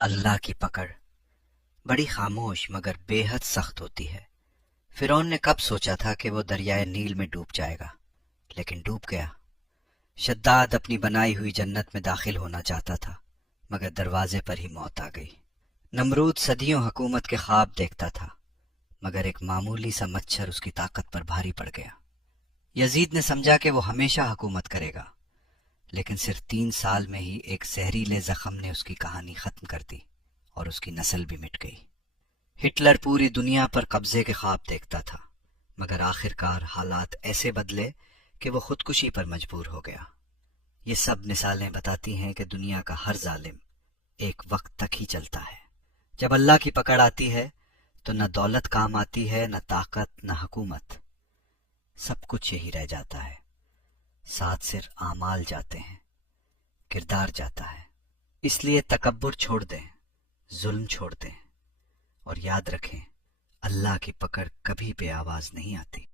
اللہ کی پکڑ بڑی خاموش مگر بے حد سخت ہوتی ہے۔ فرعون نے کب سوچا تھا کہ وہ دریائے نیل میں ڈوب جائے گا، لیکن ڈوب گیا۔ شداد اپنی بنائی ہوئی جنت میں داخل ہونا چاہتا تھا، مگر دروازے پر ہی موت آ گئی۔ نمرود صدیوں حکومت کے خواب دیکھتا تھا، مگر ایک معمولی سا مچھر اس کی طاقت پر بھاری پڑ گیا۔ یزید نے سمجھا کہ وہ ہمیشہ حکومت کرے گا، لیکن صرف 3 سال میں ہی ایک زہریلے زخم نے اس کی کہانی ختم کر دی اور اس کی نسل بھی مٹ گئی۔ ہٹلر پوری دنیا پر قبضے کے خواب دیکھتا تھا، مگر آخر کار حالات ایسے بدلے کہ وہ خودکشی پر مجبور ہو گیا۔ یہ سب مثالیں بتاتی ہیں کہ دنیا کا ہر ظالم ایک وقت تک ہی چلتا ہے۔ جب اللہ کی پکڑ آتی ہے تو نہ دولت کام آتی ہے، نہ طاقت، نہ حکومت، سب کچھ یہی رہ جاتا ہے۔ ساتھ صرف اعمال جاتے ہیں، کردار جاتا ہے۔ اس لیے تکبر چھوڑ دیں، ظلم چھوڑ دیں، اور یاد رکھیں اللہ کی پکڑ کبھی بے آواز نہیں آتی۔